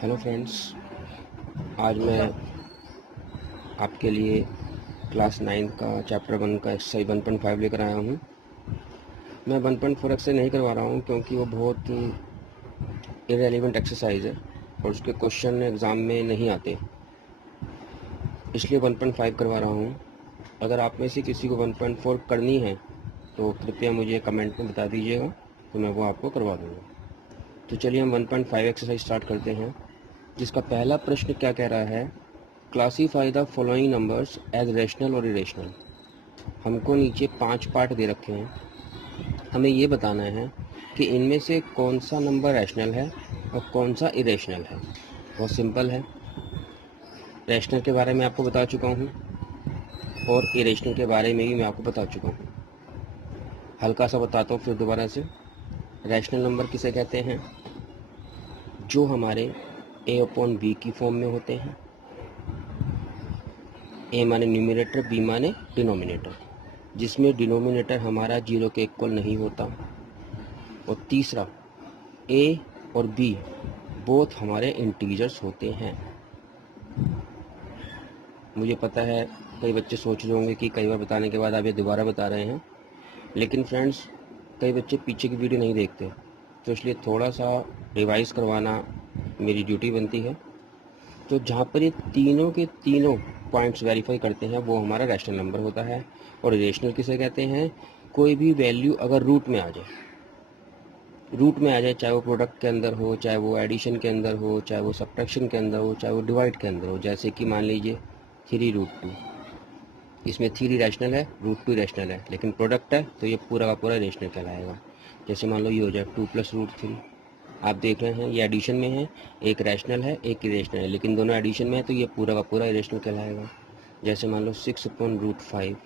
Hello friends, आज मैं आपके लिए क्लास 9 का चैप्टर 1 का एक्सरसाइज 1.5 लेकर आया हूँ। मैं 1.4 एक्सरसाइज नहीं करवा रहा हूँ क्योंकि वो बहुत इरेलीवेंट एक्सरसाइज है और उसके क्वेश्चन एग्ज़ाम में नहीं आते, इसलिए 1.5 करवा रहा हूँ। अगर आप में से किसी को 1.4 करनी है तो कृपया मुझे कमेंट में बता दीजिएगा, तो मैं वो आपको करवा दूँगा। तो चलिए हम 1.5 एक्सरसाइज स्टार्ट करते हैं, जिसका पहला प्रश्न क्या कह रहा है, classify the following numbers as rational और इरेशनल। हमको नीचे 5 पार्ट दे रखे हैं, हमें ये बताना है कि इनमें से कौन सा नंबर रैशनल है और कौन सा इरेशनल है। बहुत सिंपल है, रैशनल के बारे में आपको बता चुका हूँ और इरेशनल के बारे में भी मैं आपको बता चुका हूँ। हल्का सा बताता हूँ फिर दोबारा से। रैशनल नंबर किसे कहते हैं? जो हमारे a/b की फॉर्म में होते हैं। ए माने न्यूमरेटर, बी माने डिनोमिनेटर, जिसमें डिनोमिनेटर हमारा 0 के इक्वल नहीं होता। और तीसरा, ए और बी बोथ हमारे इंटीजर्स होते हैं। मुझे पता है कई बच्चे सोच रहे होंगे कि कई बार बताने के बाद आप ये दोबारा बता रहे हैं, लेकिन फ्रेंड्स कई बच्चे पीछे की वीडियो नहीं देखते, तो इसलिए थोड़ा सा रिवाइज करवाना मेरी ड्यूटी बनती है। तो जहाँ पर ये तीनों के तीनों पॉइंट्स वेरीफाई करते हैं वो हमारा रैशनल नंबर होता है। और इरेशनल किसे कहते हैं? कोई भी वैल्यू अगर रूट में आ जाए, चाहे वो प्रोडक्ट के अंदर हो, चाहे वो एडिशन के अंदर हो, चाहे वो सब्ट्रैक्शन के अंदर हो, चाहे वो डिवाइड के अंदर हो। जैसे कि मान लीजिए 3√2, इसमें 3 रैशनल है, √2 रैशनल है, लेकिन प्रोडक्ट है तो ये पूरा का पूरा इरेशनल कहलाएगा। जैसे मान लो ये हो जाए 2 + √3, आप देख रहे हैं ये एडिशन में है, एक रैशनल है एक इरेशनल है, लेकिन दोनों एडिशन में है तो ये पूरा का पूरा इरेशनल कहलाएगा। जैसे मान लो 6/√5,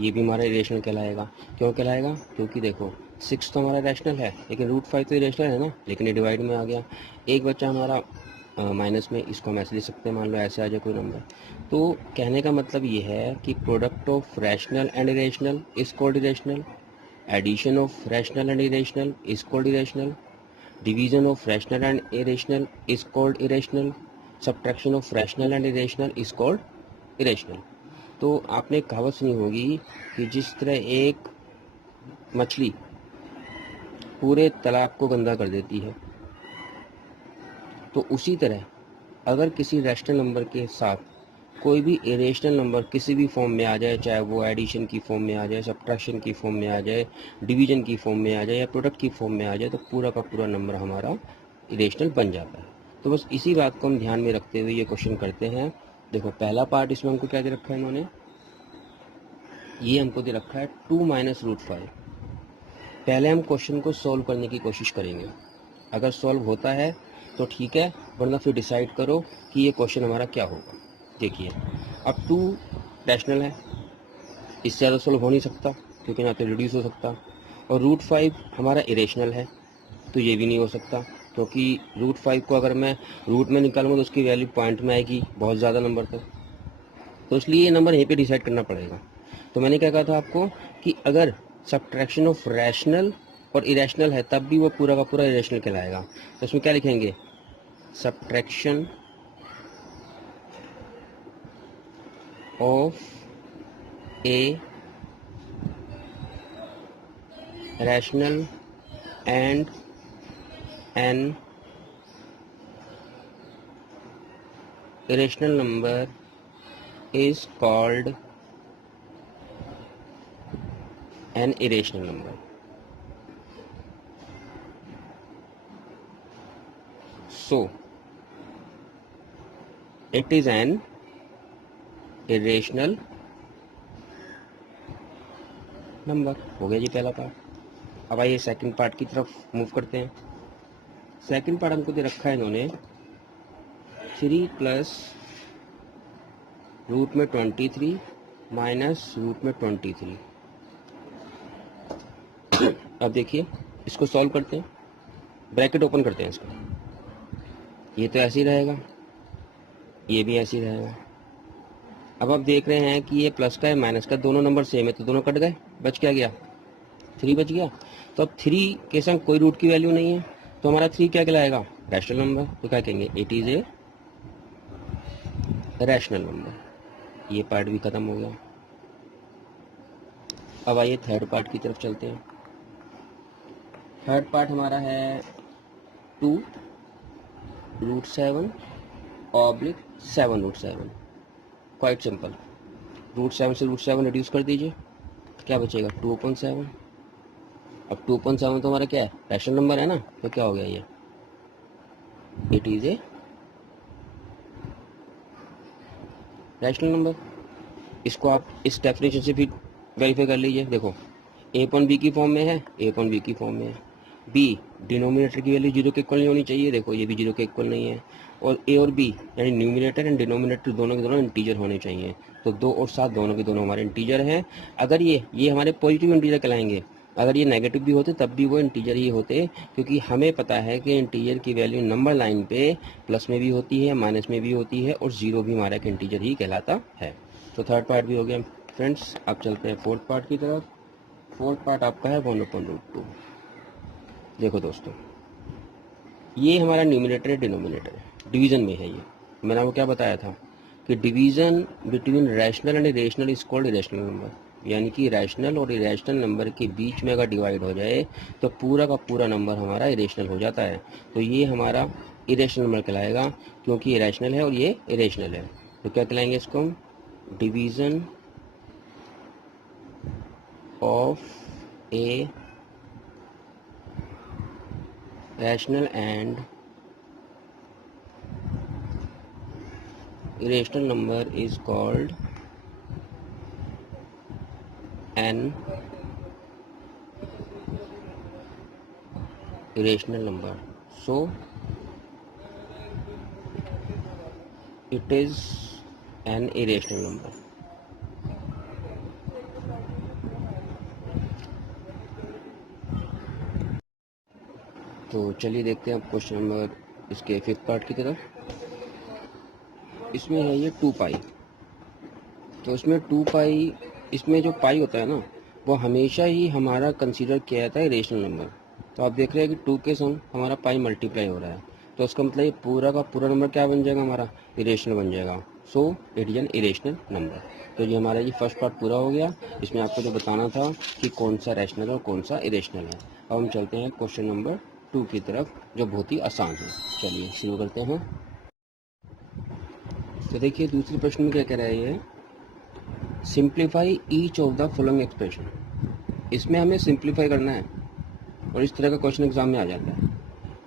ये भी हमारा इरेशनल कहलाएगा। क्यों कहलाएगा? क्योंकि देखो 6 तो हमारा रैशनल है, लेकिन √5 तो इरेशनल है ना, लेकिन ये डिवाइड में आ गया। एक बच्चा हमारा माइनस में, इसको हम ऐसे लिख सकते हैं, मान लो ऐसे आ जाए कोई नंबर। तो कहने का मतलब ये है कि product of rational and irrational is called irrational, addition of rational and irrational is called irrational, division of rational and irrational is called irrational, subtraction of rational and irrational is called irrational। तो आपने एक कहावत सुनी होगी कि जिस तरह एक मछली पूरे तालाब को गंदा कर देती है, तो उसी तरह अगर किसी रैशनल नंबर के साथ कोई भी इरेशनल नंबर किसी भी फॉर्म में आ जाए, चाहे वो एडिशन की फॉर्म में आ जाए, सब्ट्रैक्शन की फॉर्म में आ जाए, डिवीजन की फॉर्म में आ जाए या प्रोडक्ट की फॉर्म में आ जाए, तो पूरा का पूरा नंबर हमारा इरेशनल बन जाता है। तो बस इसी बात को हम ध्यान में रखते हुए ये क्वेश्चन करते हैं। देखो पहला पार्ट, इसमें हमको क्या दे रखा है इन्होंने, ये हमको दे रखा है 2 - √5। पहले हम क्वेश्चन को सॉल्व करने की कोशिश करेंगे, अगर सॉल्व होता है तो ठीक है, वरना फिर डिसाइड करो कि ये क्वेश्चन हमारा क्या होगा। देखिए अब 2 रैशनल है, इससे ज़्यादा सॉल्व हो नहीं सकता क्योंकि ना तो रिड्यूस हो सकता, और √5 हमारा इरेशनल है तो ये भी नहीं हो सकता, क्योंकि √5 को अगर मैं रूट में निकालूंगा तो उसकी वैल्यू पॉइंट में आएगी बहुत ज़्यादा नंबर तक, तो इसलिए ये नंबर यहीं पे डिसाइड करना पड़ेगा। तो मैंने क्या कहा था आपको कि अगर सब्ट्रैक्शन ऑफ रैशनल और इरेशनल है तब भी वो पूरा का पूरा इरेशनल कहलाएगा। तो इसमें क्या लिखेंगे, subtraction of a rational and an irrational number is called an irrational number। So it is an irrational number। हो गया जी पहला पार्ट। अब आइए सेकंड पार्ट की तरफ मूव करते हैं। सेकंड पार्ट हमको दे रखा है इन्होंने 3 + √23 माइनस √23। अब देखिए इसको सॉल्व करते हैं, ब्रैकेट ओपन करते हैं इसका, ये तो ऐसे ही रहेगा, ये भी ऐसे ही रहेगा। अब आप देख रहे हैं कि ये प्लस का है माइनस का, दोनों नंबर सेम है तो दोनों कट गए, बच क्या गया, 3 बच गया। तो अब 3 के संग कोई रूट की वैल्यू नहीं है, तो हमारा 3 क्या कहलाएगा? Rational number. तो क्या कहेंगे? It is a rational number. ये पार्ट भी ख़त्म हो गया। अब आइए थर्ड पार्ट की तरफ चलते हैं। थर्ड पार्ट हमारा है 2√7 ऑब्लिक 7√7। Quite simple. √7 से √7 रिड्यूस कर दीजिए, क्या बचेगा? 2/7। अब 2/7 तो हमारा क्या है? रैशनल नंबर है ना, तो क्या हो गया ये? It is a rational number. इसको आप इस डेफिनेशन से भी वेरीफाई कर लीजिए। देखो a/b की फॉर्म में है, a/b की फॉर्म में है। b डिनोमिनेटर की वैल्यू 0 के इक्वल नहीं होनी चाहिए, देखो ये भी 0 के इक्वल नहीं है। और a और b यानी न्यूमिनेटर एंड डिनोमिनेटर दोनों के दोनों इंटीजर होने चाहिए। तो 2 और 7 दोनों के दोनों हमारे इंटीजर हैं। अगर ये हमारे पॉजिटिव इंटीजर कहलाएंगे। अगर ये नेगेटिव भी होते तब भी वो इंटीजर ही होते, क्योंकि हमें पता है कि इंटीजर की वैल्यू नंबर लाइन पे प्लस में भी होती है, माइनस में भी होती है, और 0 भी हमारा एक इंटीजर ही कहलाता है। तो थर्ड पार्ट भी हो गया फ्रेंड्स। अब चलते हैं फोर्थ पार्ट की तरफ। फोर्थ पार्ट आपका है 1/√2। देखो दोस्तों, ये हमारा न्यूमिनेटर है, डिनोमिनेटर है, डिवीजन में है ये। मैंने आपको क्या बताया था कि division between rational and irrational is called irrational number. यानी कि रैशनल और इरेशनल नंबर के बीच में अगर डिवाइड हो जाए तो पूरा का पूरा नंबर हमारा इरेशनल हो जाता है। तो ये हमारा इरेशनल नंबर कहलाएगा, क्योंकि ये रैशनल है और ये इरेशनल है। तो क्या कहलाएंगे इसको हम? Division of a rational and irrational number is called an irrational number. So it is an irrational number. तो चलिए देखते हैं अब क्वेश्चन नंबर इसके फिफ्थ पार्ट की तरफ। इसमें है ये 2 पाई। तो इसमें 2 पाई, इसमें जो पाई होता है ना, वो हमेशा ही हमारा कंसीडर किया जाता है इरेशनल नंबर। तो आप देख रहे हैं कि 2 के संग हमारा पाई मल्टीप्लाई हो रहा है, तो उसका मतलब ये पूरा का पूरा नंबर क्या बन जाएगा? हमारा इरेशनल बन जाएगा। So it is an irrational number. तो ये हमारा ये फर्स्ट पार्ट पूरा हो गया। इसमें आपको जो बताना था कि कौन सा रैशनल और कौन सा इरेशनल है। अब हम चलते हैं क्वेश्चन नंबर 2 की तरफ, जो बहुत ही आसान है। चलिए शुरू करते हैं। तो देखिए दूसरे प्रश्न में क्या कह रहा है ये? Simplify each of the following expression. इसमें हमें सिंप्लीफाई करना है और इस तरह का क्वेश्चन एग्जाम में आ जाता है।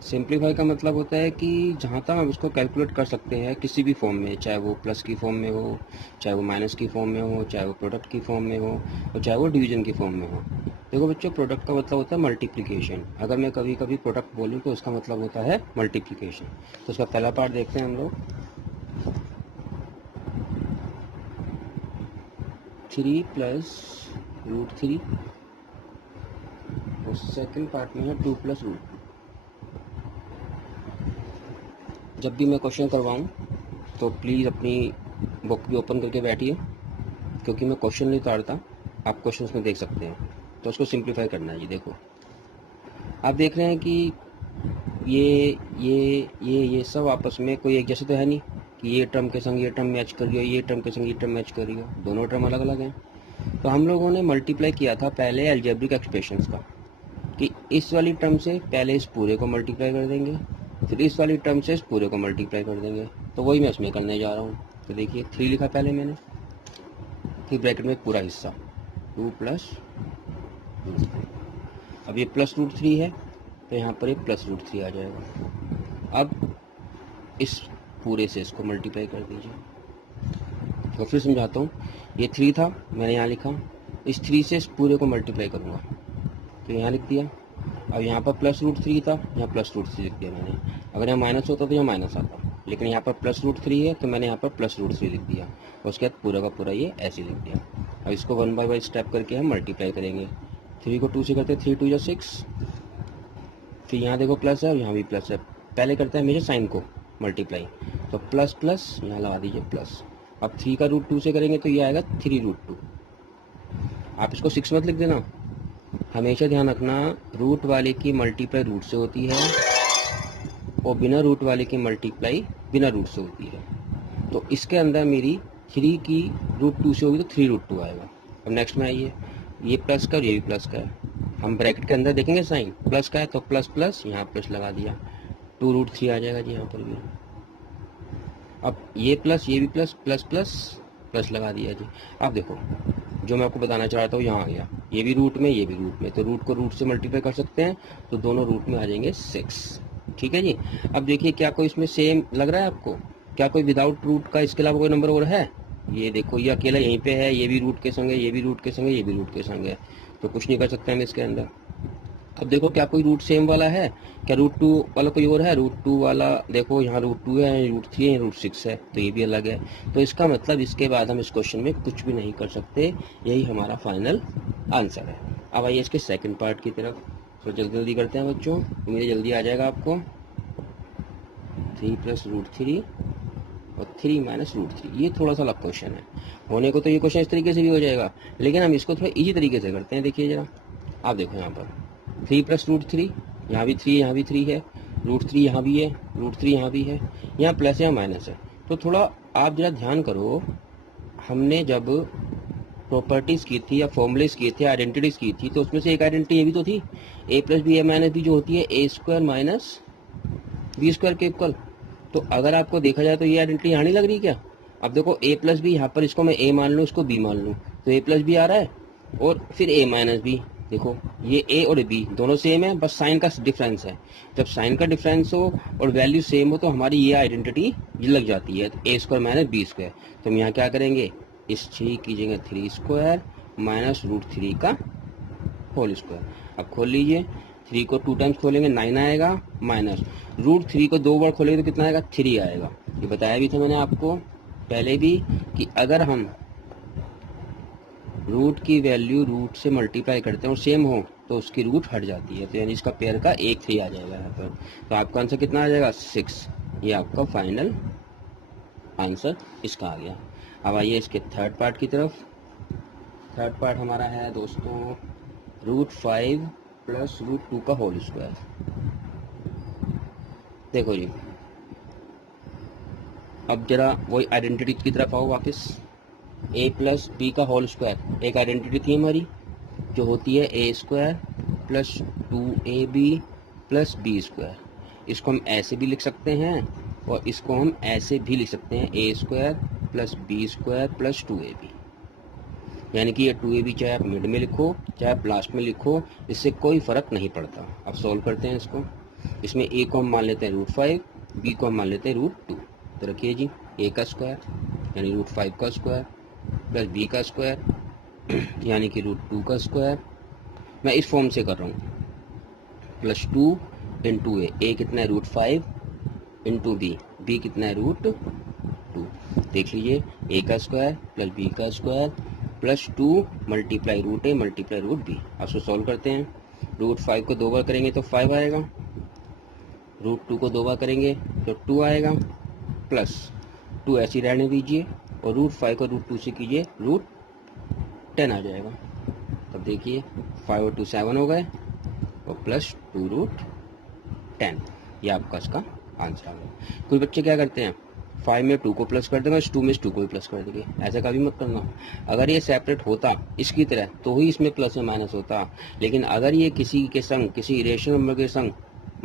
सिंप्लीफाई का मतलब होता है कि जहाँ तक हम इसको कैलकुलेट कर सकते हैं किसी भी फॉर्म में, चाहे वो प्लस की फॉर्म में हो, चाहे वो माइनस की फॉर्म में हो, चाहे वो प्रोडक्ट की फॉर्म में हो, और चाहे वो डिवीजन की फॉर्म में हो। देखो बच्चों, प्रोडक्ट का मतलब होता है मल्टीप्लिकेशन। अगर मैं कभी कभी प्रोडक्ट बोलूँ तो उसका मतलब होता है मल्टीप्लिकेशन। तो उसका पहला पार्ट देखते हैं हम लोग। 3 + √3 और सेकंड पार्ट में है 2 + √2। जब भी मैं क्वेश्चन करवाऊँ तो प्लीज़ अपनी बुक भी ओपन करके बैठिए, क्योंकि मैं क्वेश्चन नहीं उतारता, आप क्वेश्चन में देख सकते हैं। तो उसको सिंप्लीफाई करना है। ये देखो, आप देख रहे हैं कि ये सब आपस में कोई एक जैसे तो है नहीं कि ये टर्म के संग ये टर्म मैच कर रही हो, ये टर्म के संग ये टर्म मैच कर रही हो। दोनों टर्म अलग अलग हैं। तो हम लोगों ने मल्टीप्लाई किया था पहले अलजेब्रिक एक्सप्रेशंस का, कि इस वाली टर्म से पहले इस पूरे को मल्टीप्लाई कर देंगे, फिर इस वाली टर्म से इस पूरे को मल्टीप्लाई कर देंगे। तो वही मैं इसमें करने जा रहा हूँ। तो देखिए 3 लिखा पहले मैंने, फिर ब्रैकेट में पूरा हिस्सा 2 + √3। अब ये +√3 है तो यहाँ पर ये +√3 आ जाएगा। अब इस पूरे से इसको मल्टीप्लाई कर दीजिए। तो फिर समझाता हूँ। ये 3 था, मैंने यहाँ लिखा, इस 3 से इस पूरे को मल्टीप्लाई करूँगा तो यहाँ लिख दिया। अब यहाँ पर +√3 था, यहाँ +√3 लिख दिया मैंने। अगर यहाँ माइनस होता तो यहाँ माइनस आता, लेकिन यहाँ पर +√3 है तो मैंने यहाँ पर +√3 लिख दिया। उसके बाद पूरा का पूरा ये ऐसे लिख दिया। अब इसको 1 बाय 1 स्टेप करके हम मल्टीप्लाई करेंगे। 3 को 2 से करते हैं, 3 × 2 = 6। फिर यहाँ देखो प्लस है और यहाँ भी प्लस है। पहले करते हैं हमेशा साइन को मल्टीप्लाई, तो प्लस प्लस यहाँ लगा दीजिए प्लस। अब 3 का √2 से करेंगे तो ये आएगा 3√2। आप इसको 6 मत लिख देना, हमेशा ध्यान रखना रूट वाले की मल्टीप्लाई रूट से होती है और बिना रूट वाले की मल्टीप्लाई बिना रूट से होती है। तो इसके अंदर मेरी 3 की √2 से होगी तो 3√2 आएगा। अब नेक्स्ट में आइए, ये प्लस का और ये भी प्लस का है, हम ब्रैकेट के अंदर देखेंगे साइन प्लस का है तो प्लस प्लस यहाँ प्लस लगा दिया, 2√3 आ जाएगा जी यहाँ पर भी। अब ये प्लस ये भी प्लस प्लस प्लस प्लस लगा दिया जी। अब देखो जो मैं आपको बताना चाह रहा था वो यहाँ आ गया, ये भी रूट में ये भी रूट में, तो रूट को रूट से मल्टीप्लाई कर सकते हैं तो दोनों रूट में आ जाएंगे 6। ठीक है जी। अब देखिए क्या कोई इसमें सेम लग रहा है आपको, क्या कोई विदाउट रूट का इसके अलावा कोई नंबर और है? ये देखो ये अकेला यहीं पे है, ये भी रूट के संग है, ये भी रूट के संग है, ये भी रूट के संग है, तो कुछ नहीं कर सकते हम इसके अंदर। अब देखो क्या कोई रूट सेम वाला है, क्या √2 वाला कोई और है? √2 वाला देखो यहाँ √2 है, √3 है, √6 है, तो ये भी अलग है। तो इसका मतलब इसके बाद हम इस क्वेश्चन में कुछ भी नहीं कर सकते, यही हमारा फाइनल आंसर है। अब आइए इसके सेकंड पार्ट की तरफ, तो जल्दी जल्दी करते हैं बच्चों, उम्मीद जल्दी आ जाएगा आपको। 3 + √3 और 3 - √3, ये थोड़ा सा अलग क्वेश्चन है। होने को तो ये क्वेश्चन इस तरीके से भी हो जाएगा, लेकिन हम इसको थोड़ा इजी तरीके से करते हैं। देखिए जरा, आप देखो यहाँ पर 3 + √3, यहाँ भी 3 यहाँ भी 3 है, √3 यहाँ भी है, √3 यहाँ भी है, यहाँ प्लस या माइनस है। तो थोड़ा आप जरा ध्यान करो, हमने जब प्रॉपर्टीज़ की थी या फॉर्मूलेज किए थे, आइडेंटिटीज़ की थी, तो उसमें से एक आइडेंटिटी ये भी तो थी, a + b a - b जो होती है a² - b² के इक्वल। तो अगर आपको देखा जाए तो ये आइडेंटिटी यहाँ नहीं लग रही क्या? अब देखो a + b, यहाँ पर इसको मैं a मान लूँ, इसको b मान लूँ, तो a + b आ रहा है, और फिर a - b, देखो ये a और b दोनों सेम है, बस साइन का डिफरेंस है। जब साइन का डिफरेंस हो और वैल्यू सेम हो तो हमारी ये आइडेंटिटी ये लग जाती है, a² - b²। तो हम यहाँ क्या करेंगे, इस 3 की जगह 3² माइनस √3 का होल स्क्वायर। अब खोल लीजिए, 3 को 2 टाइम्स खोलेंगे 9 आएगा, माइनस √3 को 2 बार खोलेंगे तो कितना आएगा, 3 आएगा। ये बताया भी था मैंने आपको पहले भी कि अगर हम रूट की वैल्यू रूट से मल्टीप्लाई करते हैं और सेम हो तो उसकी रूट हट जाती है, तो यानी इसका पेयर का 1 3 आ जाएगा यहाँ पर। तो आपका आंसर कितना आ जाएगा, 6। ये आपका फाइनल आंसर इसका आ गया। अब आइए इसके थर्ड पार्ट की तरफ। थर्ड पार्ट हमारा है दोस्तों √5 + √2 का होल स्क्वायर। देखो जी, अब जरा वही आइडेंटिटी की तरफ आओ वापस। a + b का होल स्क्वायर एक आइडेंटिटी थी हमारी जो होती है a² + 2ab + b²। इसको हम ऐसे भी लिख सकते हैं और इसको हम ऐसे भी लिख सकते हैं, a² + b² + 2ab। यानी कि ये 2ab चाहे आप मिड में लिखो चाहे आप लास्ट में लिखो, इससे कोई फ़र्क नहीं पड़ता। अब सॉल्व करते हैं इसको। इसमें a को हम मान लेते हैं √5, b को हम मान लेते हैं √2। तो रखिए जी, a का स्क्वायर यानी √5 का स्क्वायर प्लस b का स्क्वायर यानी कि √2 का स्क्वायर, मैं इस फॉर्म से कर रहा हूँ, +2 × a कितना है √5 × b कितना है √2। देख लीजिए, a का स्क्वायर प्लस b का स्क्वायर +2 × √a × √b। अब इसको सॉल्व करते हैं। √5 को 2 बार करेंगे तो 5 आएगा, √2 को 2 बार करेंगे तो 2 आएगा, प्लस 2 ऐसी रहने दीजिए और √5 को √2 से कीजिए √10 आ जाएगा। तब देखिए 5 और 2 7 हो गए और +2√10, ये आपका इसका आंसर आ गया। कुछ बच्चे क्या करते हैं, 5 में 2 को प्लस कर देंगे, 2 में 2 को भी प्लस कर देंगे। ऐसा कभी मत करना। अगर ये सेपरेट होता इसकी तरह तो ही इसमें प्लस या माइनस होता, लेकिन अगर ये किसी के संग किसी इरेशनल नंबर के संग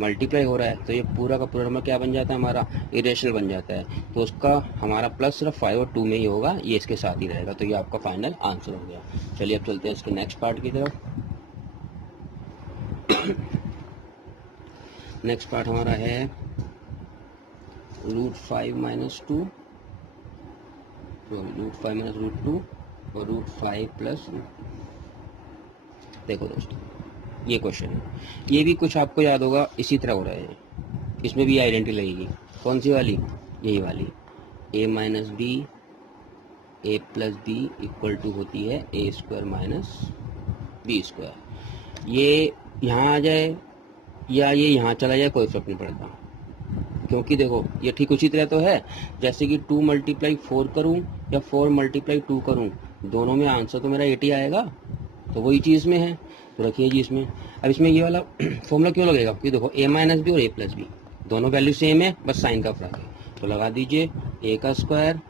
मल्टीप्लाई हो रहा है तो ये पूरा का पूरा नंबर क्या बन जाता है, हमारा इरेशनल बन जाता है। तो उसका हमारा प्लस सिर्फ 5 और 2 में ही होगा, ये इसके साथ ही रहेगा। तो ये आपका फाइनल आंसर हो गया। चलिए अब चलते हैं इसके नेक्स्ट पार्ट की तरफ। नेक्स्ट पार्ट हमारा है √5 - 2, √5 - √2 और √5 + √2। देखो दोस्तों, ये क्वेश्चन है, ये भी कुछ आपको याद होगा इसी तरह हो रहा है। इसमें भी आइडेंटिटी लगेगी, कौन सी वाली, यही वाली, a - b a + b = होती है a² - b²। ये यहाँ आ जाए या ये यहाँ चला जाए कोई फर्क नहीं पड़ता, क्योंकि देखो ये ठीक उसी तरह तो है जैसे कि 2 × 4 करूँ या 4 × 2 करूँ, दोनों में आंसर तो मेरा 80 आएगा। तो वही चीज़ में है, तो रखिए जी इसमें। अब इसमें ये वाला फॉर्मूला क्यों लगेगा, कि देखो a - b और a + b, दोनों वैल्यू सेम है, बस साइन का फर्क है। तो लगा दीजिए a का स्क्वायर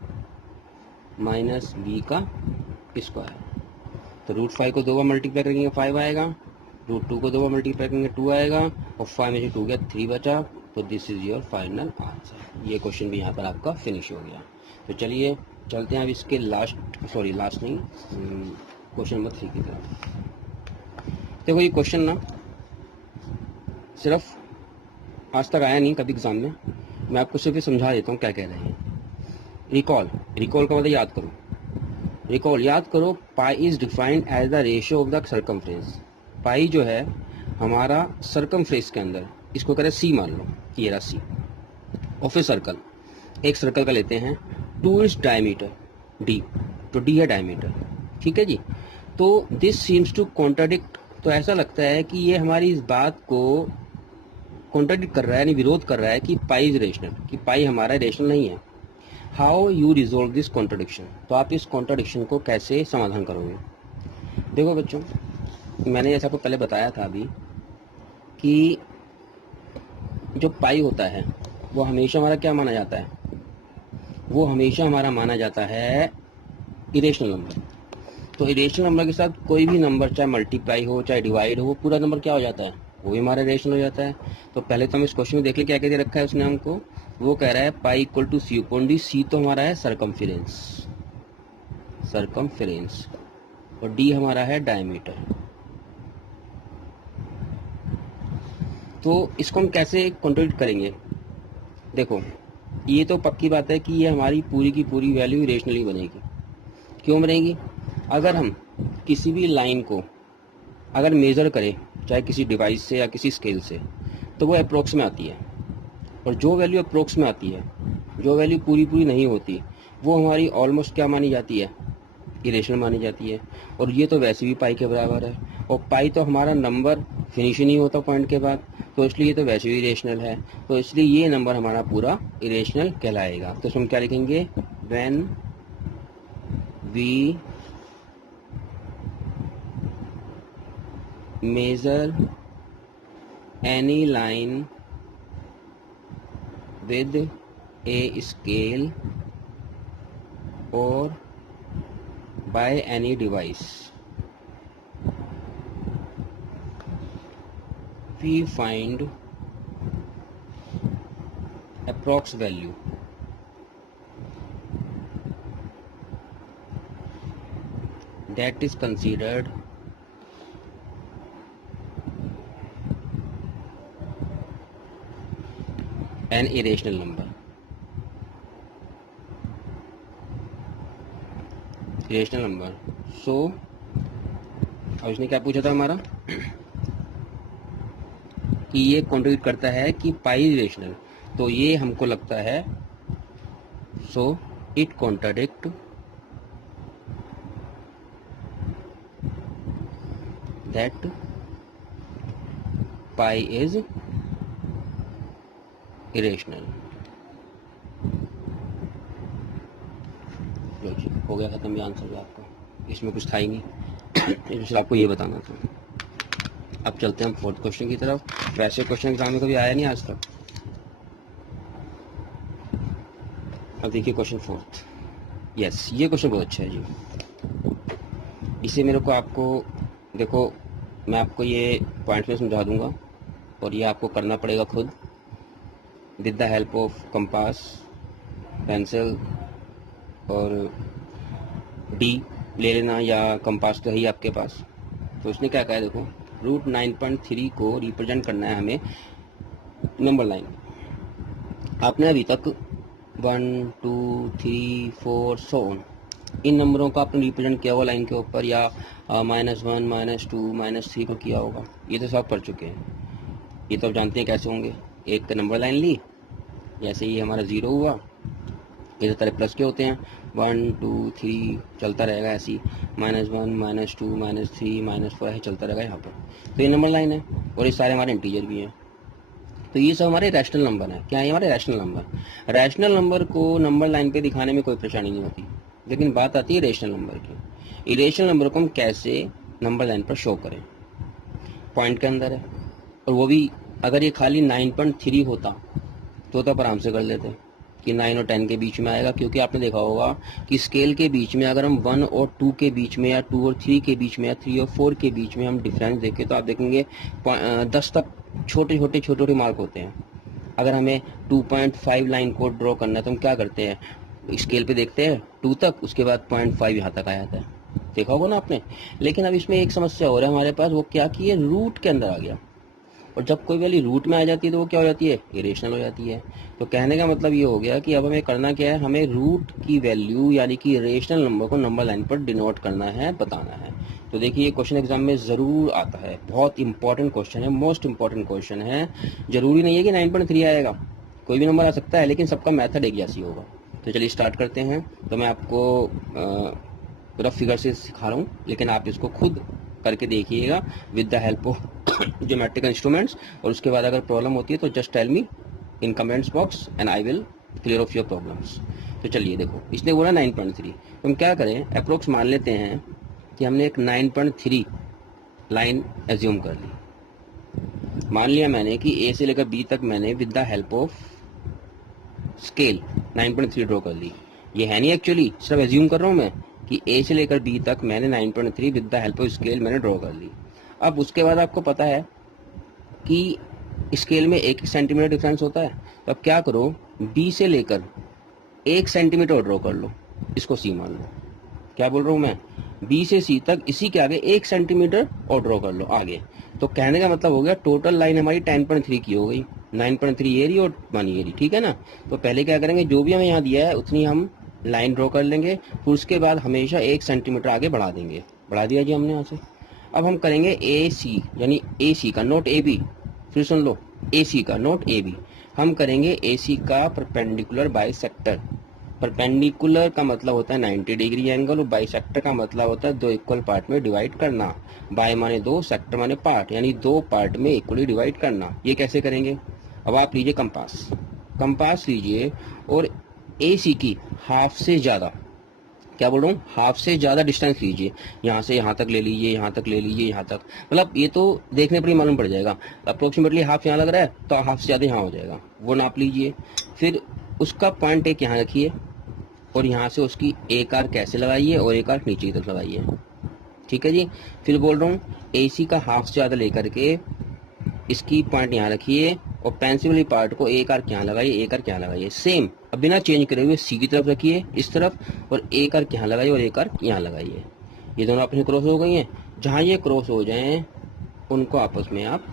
माइनस b का स्क्वायर। तो √5 को 2 बार मल्टीप्लाई करेंगे 5 आएगा, √2 को 2 बार मल्टीप्लाई करेंगे 2 आएगा, और 5 में से 2 गया 3 बचा। तो this is your final answer. ये क्वेश्चन भी यहाँ पर आपका फिनिश हो गया। तो चलिए चलते हैं अब इसके लास्ट नहीं, क्वेश्चन नंबर 3 की तरफ। देखो ये क्वेश्चन ना सिर्फ आज तक आया नहीं कभी एग्जाम में, मैं आपको सिर्फ समझा देता हूँ क्या कह रहे हैं। रिकॉल का मतलब याद करो, याद करो। Pi is defined as the ratio of the circumference. Pi जो है हमारा सर्कमफ्रेंस के अंदर, इसको करें सी मान लो, ये रहा सी, और फिर सर्कल, एक सर्कल का लेते हैं, 2 इज डायमीटर डी, तो डी है डायमीटर, ठीक है जी। तो दिस सीम्स टू कॉन्ट्राडिक्ट, तो ऐसा लगता है कि ये हमारी इस बात को कॉन्ट्राडिक्ट कर रहा है, यानी विरोध कर रहा है कि पाई इज रेशनल, कि पाई हमारा रेशनल नहीं है। How you resolve this contradiction, तो आप इस कॉन्ट्राडिक्शन को कैसे समाधान करोगे। देखो बच्चों, मैंने जैसा आपको पहले बताया था अभी कि जो पाई होता है वो हमेशा हमारा क्या माना जाता है, वो हमेशा हमारा माना जाता है इरेशनल नंबर। तो इरेशनल नंबर के साथ कोई भी नंबर चाहे मल्टीप्लाई हो चाहे डिवाइड हो, पूरा नंबर क्या हो जाता है, वो भी हमारा रेशनल हो जाता है। तो पहले तो हम इस क्वेश्चन में देख लें क्या कह दे रखा है उसने हमको। वो कह रहा है pi equal to C upon D. C तो हमारा है सरकमफेरेंस, और डी हमारा है डायमीटर। तो इसको हम कैसे कॉन्ट्रोडिक्ट करेंगे। देखो ये तो पक्की बात है कि ये हमारी पूरी की पूरी वैल्यू इरेशनली बनेगी। क्यों बनेगी, अगर हम किसी भी लाइन को अगर मेज़र करें चाहे किसी डिवाइस से या किसी स्केल से, तो वो अप्रोक्स में आती है, और जो वैल्यू अप्रोक्स में आती है, जो वैल्यू पूरी नहीं होती, वो हमारी ऑलमोस्ट क्या मानी जाती है, इरेशनल मानी जाती है। और ये तो वैसे भी पाई के बराबर है, और पाई तो हमारा नंबर फिनिश ही नहीं होता पॉइंट के बाद, तो इसलिए ये तो वैसे भी इरेशनल है। तो इसलिए ये नंबर हमारा पूरा इरेशनल कहलाएगा। तो इसमें क्या लिखेंगे, when we measure any line with a scale or by any device, we find approx value that is considered an irrational number। Irrational number. So अब इसने क्या पूछा था हमारा कि ये कॉन्ट्रीब्यूट करता है कि पाई इरेशनल, तो ये हमको लगता है, so it contradict that pi is irrational. लो जी, हो गया खत्म ये आंसर भी आपका, इसमें कुछ था ही नहीं इसलिए आपको ये बताना था। अब चलते हैं हम 4th क्वेश्चन की तरफ। वैसे क्वेश्चन एग्जाम में कभी आया नहीं आज तक। अब देखिए क्वेश्चन 4th। यस, ये क्वेश्चन बहुत अच्छा है जी। इसे मेरे को आपको देखो, मैं आपको ये पॉइंट में समझा दूंगा, और ये आपको करना पड़ेगा खुद with the help of compass, pencil, और डी ले लेना, या कंपास तो है ही आपके पास। तो उसने क्या कहा है, देखो √9.3 को रिप्रेजेंट करना है हमें नंबर लाइन। आपने अभी तक 1 2 3 4 सो ऑन इन नंबरों का आपने रिप्रेजेंट किया हुआ लाइन के ऊपर, या -1 -2 -3 को किया होगा। ये तो सब कर चुके हैं, ये तो आप जानते हैं कैसे होंगे। एक नंबर लाइन ली, जैसे ही हमारा 0 हुआ, इस तरह प्लस के होते हैं, 1 2 3 चलता रहेगा ऐसे ही, -1 -2 -3 -4 है चलता रहेगा यहाँ पर। तो ये नंबर लाइन है, और ये सारे हमारे इंटीजर भी हैं। तो ये सब हमारे रैशनल नंबर हैं। क्या है हमारे रैशनल नंबर। रैशनल नंबर को नंबर लाइन पे दिखाने में कोई परेशानी नहीं होती, लेकिन बात आती है रेशनल नंबर की। इरेशनल नंबर को हम कैसे नंबर लाइन पर शो करें, पॉइंट के अंदर है, और वो भी अगर ये खाली 9.3 होता तो तब आराम से कर लेते कि 9 और 10 के बीच में आएगा, क्योंकि आपने देखा होगा कि स्केल के बीच में अगर हम 1 और 2 के बीच में या 2 और 3 के बीच में या 3 और 4 के बीच में हम डिफरेंस देखें तो आप देखेंगे 10 तक छोटे छोटे मार्क होते हैं। अगर हमें 2.5 लाइन को ड्रॉ करना है तो हम क्या करते हैं, स्केल पे देखते हैं 2 तक, उसके बाद 0.5 यहाँ तक आ जाता है, देखा होगा ना आपने। लेकिन अब इसमें एक समस्या हो रहा है हमारे पास, वो क्या कि ये रूट के अंदर आ गया, और जब कोई वैल्यू रूट में आ जाती है तो वो क्या हो जाती है, इरेशनल हो जाती है। तो कहने का मतलब ये हो गया कि अब हमें करना क्या है, हमें रूट की वैल्यू यानी कि इरेशनल नंबर को नंबर लाइन पर डिनोट करना है, बताना है। तो देखिए ये क्वेश्चन एग्जाम में ज़रूर आता है, बहुत इंपॉर्टेंट क्वेश्चन है, मोस्ट इंपॉर्टेंट क्वेश्चन है। जरूरी नहीं है कि 9.3 आएगा, कोई भी नंबर आ सकता है, लेकिन सबका मेथड एक जैसी होगा। तो चलिए स्टार्ट करते हैं। तो मैं आपको रफ फिगर से सिखा रहा हूँ, लेकिन आप इसको खुद करके देखिएगा with the help of geometrical instruments, और उसके बाद अगर प्रॉब्लम होती है तो just tell me in comments box and I will clear of your problems. तो चलिए देखो, इसने बोला 9.3, तो हम क्या करें, अप्रोक्स मान लेते हैं कि हमने एक 9.3 लाइन एज्यूम कर ली। मान लिया मैंने कि ए से लेकर बी तक मैंने with the help of scale 9.3 draw कर ली। ये है नहीं एक्चुअली, सिर्फ एज्यूम कर रहा हूँ मैं कि ए से लेकर बी तक मैंने 9.3 with the help of scale मैंने ड्रॉ कर ली। अब उसके बाद आपको पता है कि स्केल में 1 सेंटीमीटर डिफरेंस होता है, तो अब क्या करो, बी से लेकर 1 सेंटीमीटर ड्रॉ कर लो, इसको सी मान लो। क्या बोल रहा हूँ मैं, बी से सी तक इसी के आगे 1 सेंटीमीटर और ड्रॉ कर लो आगे। तो कहने का मतलब हो गया टोटल लाइन हमारी 10.3 की हो गई, 9.3 ये रही और 1 ये रही, ठीक है ना। तो पहले क्या करेंगे, जो भी हमें यहाँ दिया है उतनी हम लाइन ड्रॉ कर लेंगे, फिर उसके बाद हमेशा 1 सेंटीमीटर आगे बढ़ा देंगे। बढ़ा दिया जी हमने यहाँ से। अब हम करेंगे ए सी, यानी ए सी का नोट ए बी, फिर सुन लो, ए सी का नोट ए बी। हम करेंगे ए सी का परपेंडिकुलर बाइसेक्टर। परपेंडिकुलर का मतलब होता है 90 डिग्री एंगल, और बाइसेक्टर का मतलब होता है 2 इक्वल पार्ट में डिवाइड करना। बाय माने 2, सेक्टर माने पार्ट, यानी 2 पार्ट में इक्वली डिवाइड करना। ये कैसे करेंगे, अब आप लीजिए कंपास, कंपास लीजिए और ए सी की हाफ से ज़्यादा, क्या बोल रहा हूँ, हाफ से ज़्यादा डिस्टेंस लीजिए, यहाँ से यहाँ तक ले लीजिए, यहाँ तक ले लीजिए, यहाँ तक, मतलब ये तो देखने पर ही मालूम पड़ जाएगा। अप्रोक्सीमेटली हाफ यहाँ लग रहा है तो हाफ से ज़्यादा यहाँ हो जाएगा, वो नाप लीजिए। फिर उसका पॉइंट एक यहाँ रखिए, और यहाँ से उसकी एक आर्क कैसे लगाइए और एक आर्क नीचे की तरफ लगाइए, ठीक है जी। फिर बोल रहा हूँ ए सी का हाफ से ज़्यादा लेकर के इसकी पॉइंट यहाँ रखिए, और पेंसिल वाली पार्ट को एक आर्क यहाँ लगाइए, एक आर्क यहाँ लगाइए, सेम अब बिना चेंज करे हुए सी की तरफ रखिए इस तरफ, और एक आर्क यहाँ लगाइए और एक आर्क यहाँ लगाइए। ये दोनों आपस में क्रॉस हो गई हैं, जहाँ ये क्रॉस हो जाएं उनको आपस में आप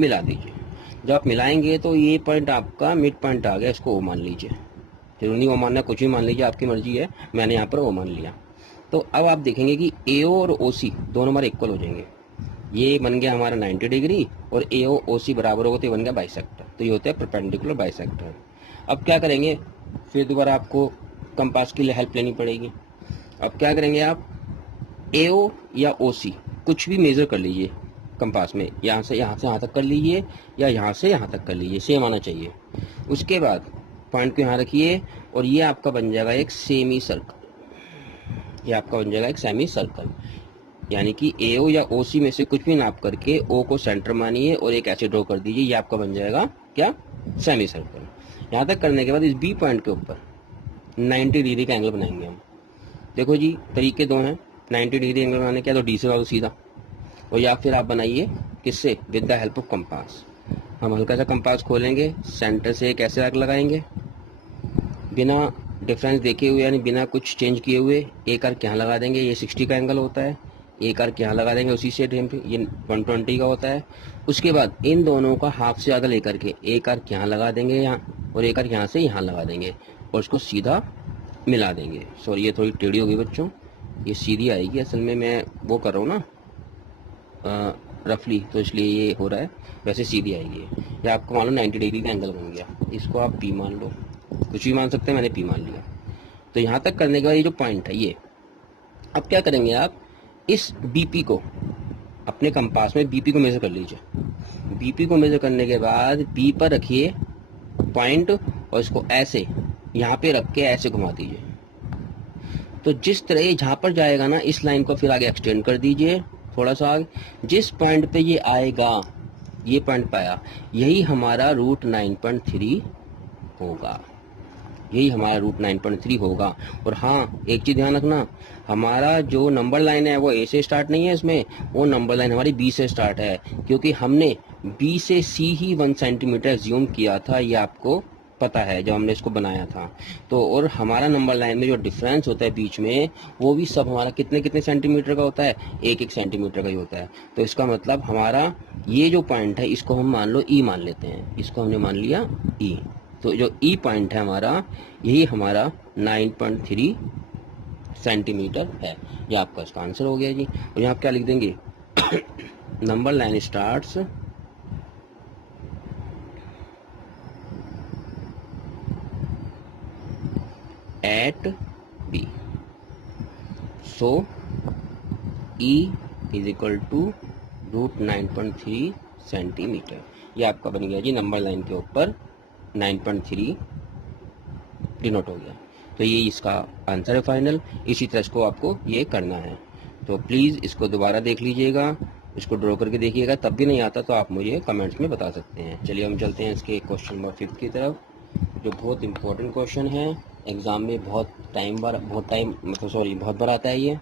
मिला दीजिए। जब आप मिलाएंगे तो ये पॉइंट आपका मिड पॉइंट आ गया, इसको ओ मान लीजिए। जरूरी नहीं ओ मानना, कुछ भी मान लीजिए, आपकी मर्जी है, मैंने यहाँ पर ओ मान लिया। तो अब आप देखेंगे कि ए ओ और ओ सी दोनों हमारे इक्वल हो जाएंगे। ये बन गया हमारा 90 डिग्री, और ए ओ ओ सी बराबर होगा तो ये बन गया बाइसेक्टर। तो ये होता है परपेंडिकुलर बाइसेक्टर। अब क्या करेंगे, फिर दोबारा आपको कंपास की हेल्प लेनी पड़ेगी। अब क्या करेंगे आप, ए ओ या ओ सी कुछ भी मेजर कर लीजिए कंपास में, यहाँ से यहाँ तक कर लीजिए, या यहाँ से यहाँ तक कर लीजिए, सेम आना चाहिए। उसके बाद पॉइंट को यहाँ रखिए, और ये आपका बन जाएगा एक सेमी सर्कल। ये आपका बन जाएगा एक सेमी सर्कल, यानी कि ए ओ या ओ सी में से कुछ भी नाप करके ओ को सेंटर मानिए और एक ऐसे ड्रॉ कर दीजिए, ये आपका बन जाएगा क्या, सेमी सर्कल। यहाँ तक करने के बाद इस बी पॉइंट के ऊपर 90 डिग्री का एंगल बनाएंगे हम। देखो जी तरीके दो हैं 90 डिग्री एंगल बनाने के, तो डी से लगाओ सीधा, और या फिर आप बनाइए किससे, with the help of compass. हम हल्का सा कंपास खोलेंगे, सेंटर से एक ऐसे आर्क लगाएंगे, बिना डिफरेंस देखे हुए यानी बिना कुछ चेंज किए हुए एक आर्क यहाँ लगा देंगे, ये 60 का एंगल होता है, एक आर्क यहाँ लगा देंगे उसी से ये 120 का होता है। उसके बाद इन दोनों का हाफ से ज़्यादा लेकर के एक आर्क यहाँ लगा देंगे यहाँ, और एक आर्क यहाँ से यहाँ लगा देंगे, और उसको सीधा मिला देंगे। सॉरी ये थोड़ी टेढ़ी हो गई बच्चों, ये सीधी आएगी, असल में मैं वो कर रहा हूँ ना रफली, तो इसलिए ये हो रहा है, वैसे सीधी आएगी। या आपको मान लो 90 डिग्री का एंगल बन गया, इसको आप पी मान लो, कुछ भी मान सकते हैं, मैंने पी मान लिया। तो यहाँ तक करने के बाद ये जो पॉइंट है ये, अब क्या करेंगे आप, इस बीपी को अपने कंपास में बीपी को मेजर कर लीजिए। बीपी को मेजर करने के बाद बी पर रखिए पॉइंट, और इसको ऐसे यहाँ पे रख के ऐसे घुमा दीजिए। तो जिस तरह ये जहाँ पर जाएगा ना, इस लाइन को फिर आगे एक्सटेंड कर दीजिए थोड़ा सा आगे, जिस पॉइंट पे ये आएगा ये पॉइंट पाया, यही हमारा रूट 9.3 होगा, यही हमारा रूट 9.3 होगा। और हाँ, एक चीज़ ध्यान रखना, हमारा जो नंबर लाइन है वो ए से स्टार्ट नहीं है, इसमें वो नंबर लाइन हमारी बी से स्टार्ट है, क्योंकि हमने बी से सी ही 1 सेंटीमीटर ज्यूम किया था, ये आपको पता है जब हमने इसको बनाया था। तो और हमारा नंबर लाइन में जो डिफरेंस होता है बीच में, वो भी सब हमारा कितने कितने सेंटीमीटर का होता है, 1-1 सेंटीमीटर का ही होता है। तो इसका मतलब हमारा ये जो पॉइंट है इसको हम मान लो ई मान लेते हैं, इसको हमने मान लिया ई। तो जो ई पॉइंट है हमारा, यही हमारा 9.3 सेंटीमीटर है। ये आपका इसका आंसर हो गया जी। और यहाँ आप क्या लिख देंगे, number line starts at B, so E is equal to root 9.3 centimetre. ये आपका बन गया जी, नंबर लाइन के ऊपर 9.3 डिनोट हो गया। तो ये इसका आंसर है फाइनल। इसी तरह इसको आपको ये करना है। तो प्लीज़ इसको दोबारा देख लीजिएगा, इसको ड्रॉ करके देखिएगा, तब भी नहीं आता तो आप मुझे कमेंट्स में बता सकते हैं। चलिए हम चलते हैं इसके क्वेश्चन नंबर 5 की तरफ, जो बहुत इंपॉर्टेंट क्वेश्चन है, एग्ज़ाम में बहुत बार आता है ये।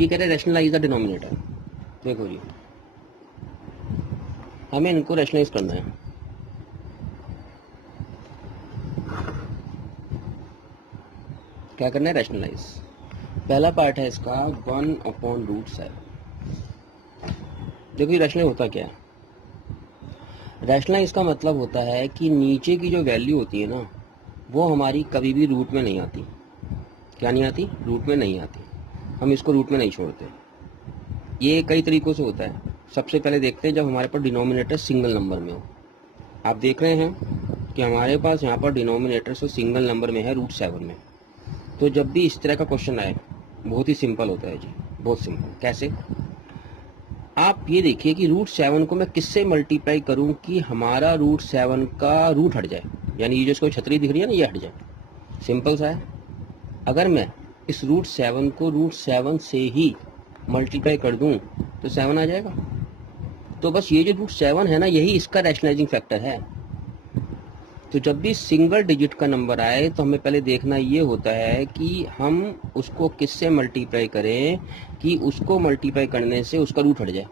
ये कह रहे हैं रैशनलाइज द डिनोमिनेटर। देखो जी, हमें इनको रैशनलाइज करना है। क्या करना है, रैशनलाइज। पहला पार्ट है इसका 1/√7। देखो ये रैशनलाइज होता क्या है, रैशनलाइज का मतलब होता है कि नीचे की जो वैल्यू होती है ना, वो हमारी कभी भी रूट में नहीं आती। क्या नहीं आती, रूट में नहीं आती। हम इसको रूट में नहीं छोड़ते। ये कई तरीकों से होता है। सबसे पहले देखते हैं जब हमारे पास डिनोमिनेटर सिंगल नंबर में हो। आप देख रहे हैं कि हमारे पास यहाँ पर डिनोमिनेटर से सिंगल नंबर में है √7 में। तो जब भी इस तरह का क्वेश्चन आए, बहुत ही सिंपल होता है जी, बहुत सिंपल। कैसे, आप ये देखिए कि √7 को मैं किससे मल्टीप्लाई करूं कि हमारा √7 का रूट हट जाए, यानी ये जो इसको छतरी दिख रही है ना, ये हट जाए। सिंपल सा है। अगर मैं इस √7 को √7 से ही मल्टीप्लाई कर दूं तो 7 आ जाएगा। तो बस ये जो √7 है ना, यही इसका रैशनलाइजिंग फैक्टर है। तो जब भी सिंगल डिजिट का नंबर आए तो हमें पहले देखना ये होता है कि हम उसको किससे मल्टीप्लाई करें कि उसको मल्टीप्लाई करने से उसका रूट हट जाए।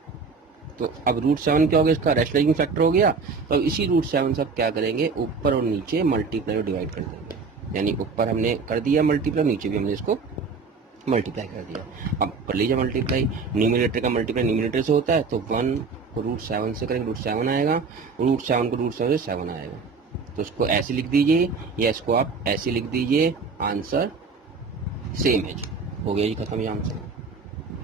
तो अब √7 क्या हो गया, इसका रैशनलाइजिंग फैक्टर हो गया। तो अब इसी √7 से क्या करेंगे, ऊपर और नीचे मल्टीप्लाई और डिवाइड कर देंगे। यानी ऊपर हमने कर दिया मल्टीप्लाई, नीचे भी हमने इसको मल्टीप्लाई कर दिया। अब कर लीजिए मल्टीप्लाई, न्यूमरेटर का मल्टीप्लाई न्यूमरेटर से होता है, तो 1 को √7 से करेंगे, √7 आएगा, √7 को √7 से 7 आएगा। तो उसको ऐसे लिख दीजिए या इसको आप ऐसे लिख दीजिए, आंसर सेम है जी। हो गया जी, खत्म। ये आंसर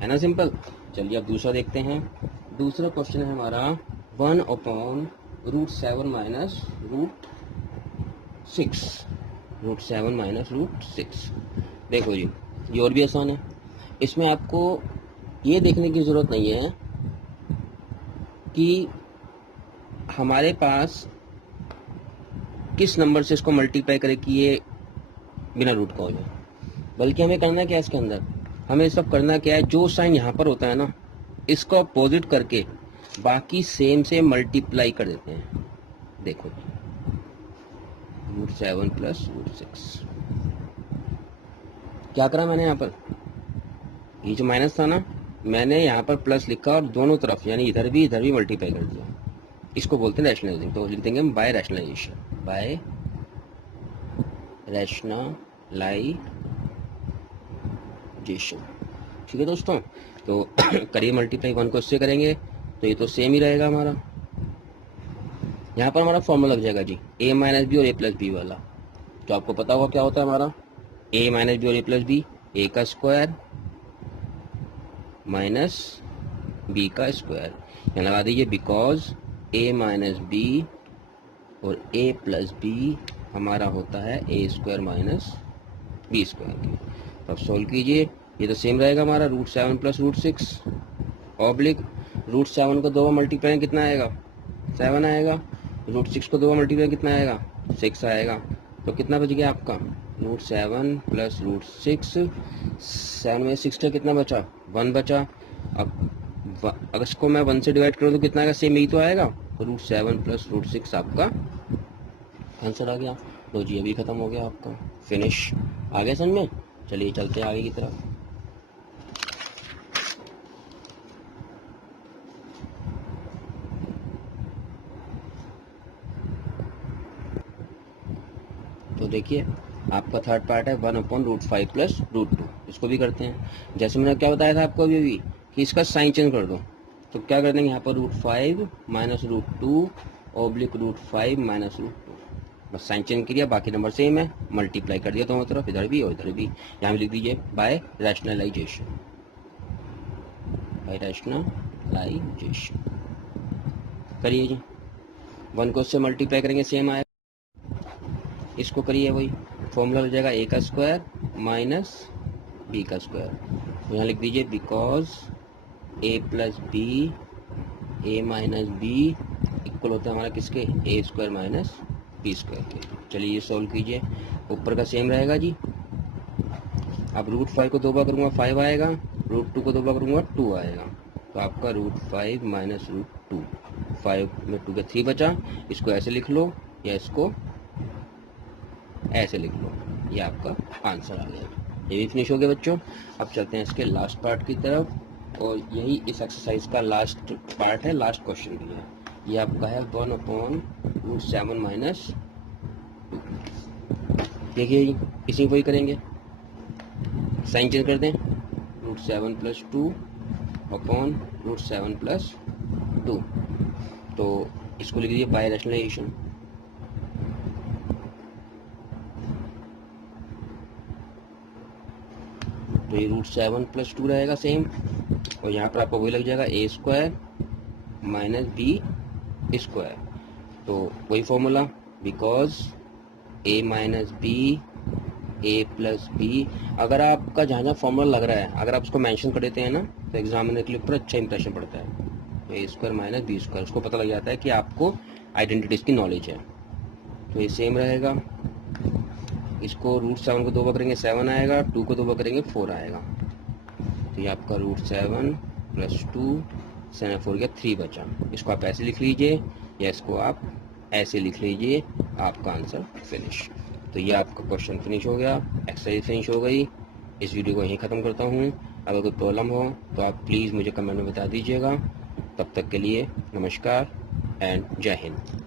है ना, सिंपल। चलिए अब दूसरा देखते हैं। दूसरा क्वेश्चन है हमारा 1/√7 माइनस √6। √7 माइनस √6। देखो जी, ये और भी आसान है। इसमें आपको ये देखने की ज़रूरत नहीं है कि हमारे पास किस नंबर से इसको मल्टीप्लाई करें कि ये बिना रूट का हो जाए, बल्कि हमें करना क्या है इसके अंदर, हमें सब करना क्या है, जो साइन यहाँ पर होता है ना, इसको अपोजिट करके बाकी सेम से मल्टीप्लाई कर देते हैं। देखो √7 प्लस √6, क्या करा मैंने यहाँ पर, ये जो माइनस था ना, मैंने यहाँ पर प्लस लिखा और दोनों तरफ यानी इधर भी मल्टीप्लाई कर दिया। इसको बोलते हैं रैशनलाइजिंग। तो लिख देंगे हम बाय रैशनलाइजेशन, बाय रैशनलाइजेशन। ठीक है दोस्तों, तो करिए मल्टीप्लाई, 1 को इससे करेंगे तो ये तो सेम ही रहेगा हमारा। यहाँ पर हमारा फॉर्मूला लग जाएगा जी, a माइनस बी और a प्लस बी वाला। तो आपको पता होगा क्या होता है हमारा, a माइनस बी और a प्लस बी, a का स्क्वायर माइनस b का स्क्वायर। यहाँ लगा दीजिए, बिकॉज a माइनस बी और a प्लस बी हमारा होता है a² माइनस b²। तो अब सोल्व कीजिए, ये तो सेम रहेगा हमारा, √7 प्लस √6 ऑब्लिक √7 को 2 मल्टीप्लाई कितना आएगा, 7 आएगा, √6 को 2 मल्टीप्लाई कितना आएगा, 6 आएगा। तो कितना बच गया आपका √7 प्लस √6, 7 में 6 का कितना बचा 1 बचा। अब अगर इसको मैं 1 से डिवाइड करूँ तो कितना आएगा, सेम यही तो आएगा। √7 प्लस √6 आपका आंसर आ गया। तो जी अभी ख़त्म हो गया आपका, फिनिश। आ गया समझ में। चलिए चलते हैं आगे की तरफ। तो देखिए आपका थर्ड पार्ट है 1/√5 प्लस √2। इसको भी करते हैं। जैसे मैंने क्या बताया था आपको अभी भी कि इसका साइन चेंज कर दो, तो क्या कर देंगे यहाँ पर √5 माइनस √2 ऑब्लिक √5 माइनस √2। बस साइन चेंज किया, बाकी नंबर सेम है, मल्टीप्लाई कर दिया दोनों तरफ, इधर भी और इधर भी। यहाँ भी लिख दीजिए बाय रैशनलाइजेशन, बाय रैशनलाइजेशन करिए जी। 1 को उससे मल्टीप्लाई करेंगे सेम आएगा, इसको करिए वही फॉर्मूला हो जाएगा a का स्क्वायर माइनस b का स्क्वायर। तो यहाँ लिख दीजिए because a plus B A minus B equal होता है हमारा किसके, a square minus B square के। चलिए ये सॉल्व कीजिए, ऊपर का सेम रहेगा जी। अब √5 को 2 बार करूँगा 5 आएगा, √2 को 2 बार करूँगा 2 आएगा। तो आपका √5 माइनस √2, 5 में 2 का 3 बचा। इसको ऐसे लिख लो या इसको ऐसे लिख लो, ये आपका आंसर आ गया। ये भी फिनिश हो गया बच्चों। अब चलते हैं इसके लास्ट पार्ट की तरफ, और यही इस एक्सरसाइज का लास्ट पार्ट है, लास्ट क्वेश्चन भी है। ये आपका है 1/√7 माइनस 2। देखिए इसी को ही करेंगे, साइन चेंज कर दें, √7 प्लस 2 अपॉन √7 प्लस 2। तो इसको लिख दीजिए बाय रैशनलाइजेशन। तो ये √7 प्लस 2 रहेगा सेम, और यहाँ पर आपको वही लग जाएगा a square minus B square. तो वही formula, because a minus B a plus B. अगर आपका जहाँ जहाँ फॉर्मूला लग रहा है अगर आप उसको मेंशन कर देते हैं ना, तो एग्जामिनर के लिए पर अच्छा इंप्रेशन पड़ता है। a square minus B square, उसको पता लग जाता है कि आपको आइडेंटिटीज की नॉलेज है। तो ये सेम रहेगा। इसको √7 को 2 बार करेंगे 7 आएगा, 2 को 2 बार करेंगे 4 आएगा। तो ये आपका √7 प्लस 2, 7 4 गया 3 बचा। इसको आप ऐसे लिख लीजिए या इसको आप ऐसे लिख लीजिए, आपका आंसर फिनिश। तो ये आपका क्वेश्चन फिनिश हो गया, एक्सरसाइज फिनिश हो गई। इस वीडियो को यहीं ख़त्म करता हूँ। अगर कोई प्रॉब्लम हो तो आप प्लीज़ मुझे कमेंट में बता दीजिएगा। तब तक के लिए नमस्कार एंड जय हिंद।